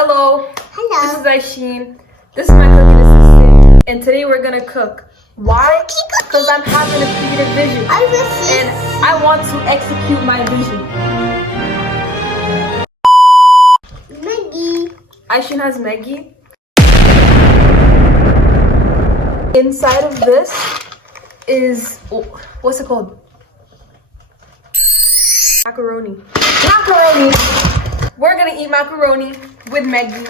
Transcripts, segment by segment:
Hello. Hello. This is Aishin. This is my cooking assistant. And today we're gonna cook. Why? Because I'm having a creative vision. And I want to execute my vision. Maggie. Aishin has Maggie. Inside of this is, what's it called? Macaroni. Macaroni! We're gonna eat macaroni with Maggie.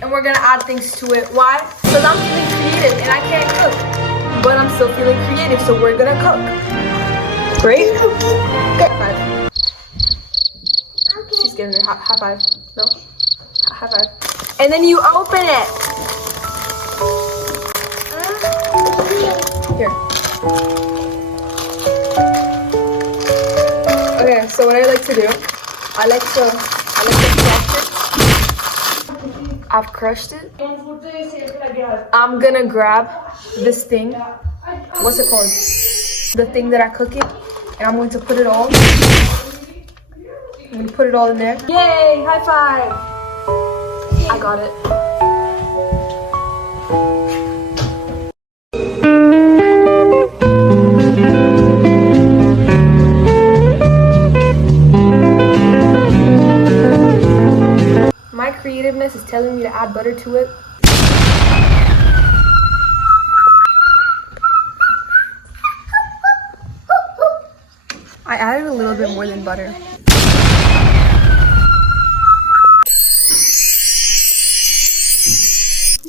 And we're gonna add things to it. Why? Because I'm feeling creative and I can't cook. But I'm still feeling creative, so we're gonna cook. Great? Good. High five. She's giving her high five. No? High five. And then you open it. Here. Okay, so what I like to do, I like to crush it. I've crushed it. I'm gonna grab this thing. What's it called? The thing that I cook in. And I'm going to put it all. I'm gonna put it all in there. Yay! High five! I got it. My creativeness is telling me to add butter to it. I added a little bit more than butter.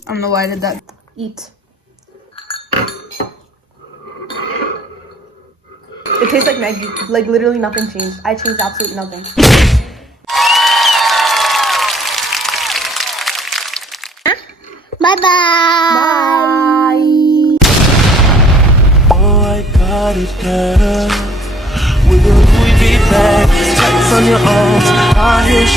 I don't know why I did that. Eat. It tastes like Maggie. Like literally nothing changed. I changed absolutely nothing. Bye-bye. Bye. Oh, I got it, girl. Will we be back? Tights on your arms, I hear